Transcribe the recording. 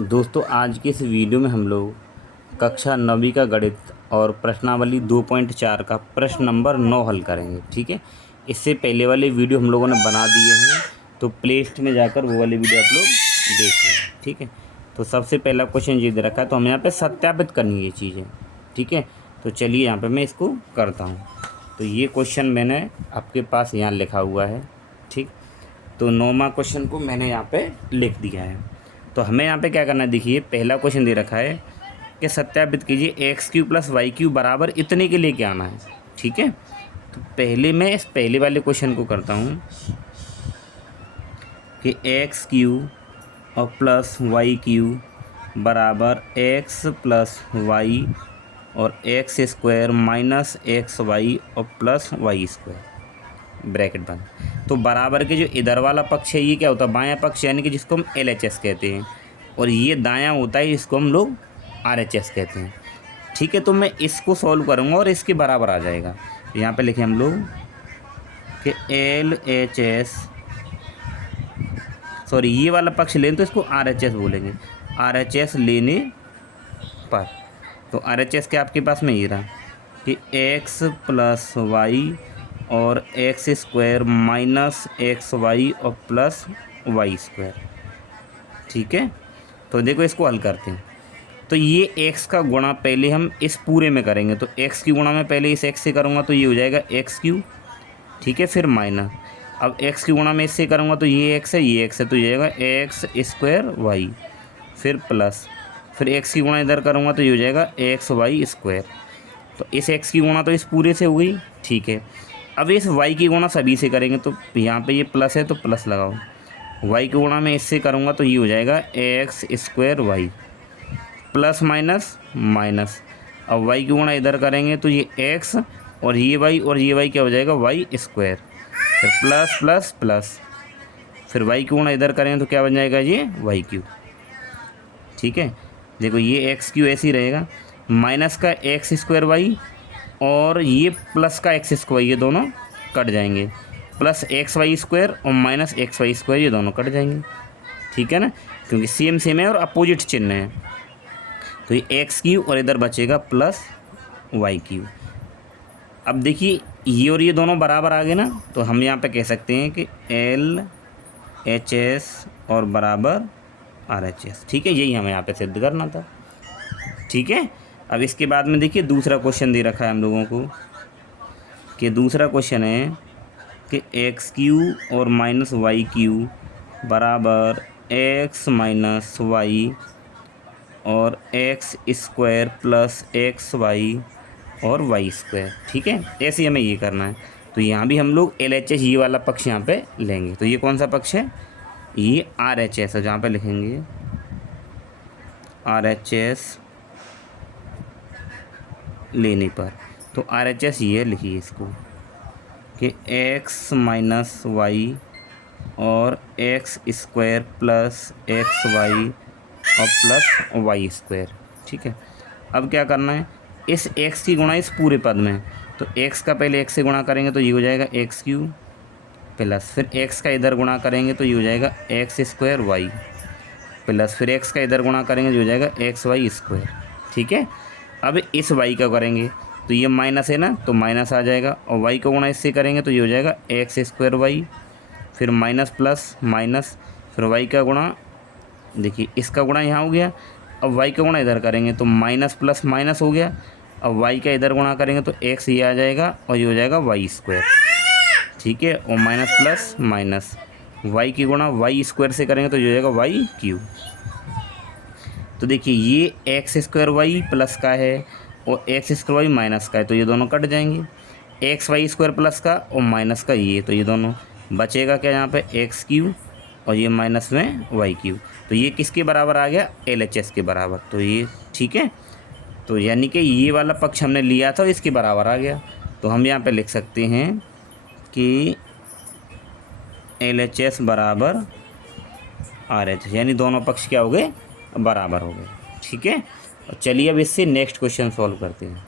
दोस्तों आज की इस वीडियो में हम लोग कक्षा 9वीं का गणित और प्रश्नावली 2.4 का प्रश्न नंबर 9 हल करेंगे। ठीक है, इससे पहले वाले वीडियो हम लोगों ने बना दिए हैं, तो प्ले लिस्ट में जाकर वो वाले वीडियो आप लोग देख लें। ठीक है, तो सबसे पहला क्वेश्चन ये दे रखा है, तो हमें यहाँ पे सत्यापित करनी ये चीज़ें। ठीक है, तो चलिए यहाँ पे मैं इसको करता हूँ। तो ये क्वेश्चन मैंने आपके पास यहाँ लिखा हुआ है। ठीक, तो 9वां क्वेश्चन को मैंने यहाँ पे लिख दिया है। तो हमें यहाँ पे क्या करना है, देखिए पहला क्वेश्चन दे रखा है कि सत्यापित कीजिए x³ + y³ बराबर इतने के लिए क्या आना है। ठीक है, तो पहले मैं इस पहले वाले क्वेश्चन को करता हूँ कि x³ और +y³ बराबर x + y और x² - xy और +y², ब्रैकेट बंद। तो बराबर के जो इधर वाला पक्ष है ये क्या होता है, बायां पक्ष, यानी कि जिसको हम LHS कहते हैं, और ये दायां होता है जिसको हम लोग RHS कहते हैं। ठीक है, तो मैं इसको सॉल्व करूँगा और इसके बराबर आ जाएगा। तो यहाँ पे लिखें हम लोग कि LHS, सॉरी ये वाला पक्ष लें तो इसको RHS बोलेंगे, RHS लेने पर। तो RHS के आपके पास में ये रहा कि x + y और x² - xy और +y²। ठीक है, तो देखो इसको हल करते हैं। तो ये x का गुणा पहले हम इस पूरे में करेंगे, तो x की गुणा मैं पहले इस x से करूँगा तो ये हो जाएगा x³। ठीक है, फिर माइनस, अब x की गुणा मैं इससे करूँगा तो ये x है, ये x है, तो ये जाएगा x²y, फिर प्लस, फिर x की गुणा इधर करूँगा तो ये हो जाएगा xy²। तो इस x की गुणा तो इस पूरे से हो गई। ठीक है, अब इस y की गुणा सभी से करेंगे, तो यहाँ पे ये प्लस है तो प्लस लगाओ, y की गुणा मैं इससे करूँगा तो ये हो जाएगा x² प्लस माइनस माइनस। अब y की गुणा इधर करेंगे तो ये x और ये y क्या हो जाएगा y², फिर प्लस प्लस प्लस, फिर y की गुणा इधर करेंगे तो क्या बन जाएगा ये y³। ठीक है, देखो ये x³ ऐसे ही रहेगा, माइनस का x²y और ये प्लस का x², ये दोनों कट जाएंगे, प्लस xy² और माइनस xy², ये दोनों कट जाएंगे। ठीक है ना, क्योंकि सेम सेम है और अपोजिट चिन्ह है। तो ये x³ और इधर बचेगा +y³। अब देखिए ये और ये दोनों बराबर आ गए ना, तो हम यहाँ पे कह सकते हैं कि LHS और बराबर RHS। ठीक है, यही हमें यहाँ पे सिद्ध करना था। ठीक है, अब इसके बाद में देखिए दूसरा क्वेश्चन दे रखा है हम लोगों को, कि दूसरा क्वेश्चन है कि x³ और -y³ बराबर x - y और x² + xy और y²। ठीक है, ऐसे हमें ये करना है। तो यहाँ भी हम लोग LHS ये वाला पक्ष यहाँ पे लेंगे। तो ये कौन सा पक्ष है, ये RHS है, जहाँ पे लिखेंगे RHS लेने पर। तो RHS ये लिखिए इसको कि x - y और x² + xy और +y²। ठीक है, अब क्या करना है, इस x की गुणा इस पूरे पद में, तो x का पहले x से गुणा करेंगे तो ये हो जाएगा x³ प्लस, फिर x का इधर गुणा करेंगे तो ये हो जाएगा x² प्लस, फिर x का इधर गुणा करेंगे जो हो जाएगा xy²। ठीक है, अब इस y का करेंगे तो ये माइनस है ना, तो माइनस आ जाएगा, और y का गुणा इससे करेंगे तो ये हो जाएगा x²y, फिर माइनस प्लस माइनस, फिर y का गुणा, देखिए इसका गुणा यहाँ हो गया, अब y का गुणा इधर करेंगे तो माइनस प्लस माइनस हो गया, अब y का इधर गुणा करेंगे तो x ये आ जाएगा और ये हो जाएगा y²। ठीक है, और माइनस प्लस माइनस, y की गुणा y² से करेंगे तो ये हो जाएगा y³। तो देखिए ये x² प्लस का है और x² माइनस का है, तो ये दोनों कट जाएंगे, xy² प्लस का और माइनस का ये, तो ये दोनों बचेगा क्या यहाँ पे x³ और ये माइनस में y³। तो ये किसके बराबर आ गया, LHS के बराबर। तो ये ठीक है, तो यानी कि ये वाला पक्ष हमने लिया था इसके बराबर आ गया। तो हम यहाँ पे लिख सकते हैं कि LHS बराबर RHS, यानी दोनों पक्ष क्या हो गए, बराबर हो गए। ठीक है, और चलिए अब इससे नेक्स्ट क्वेश्चन सॉल्व करते हैं।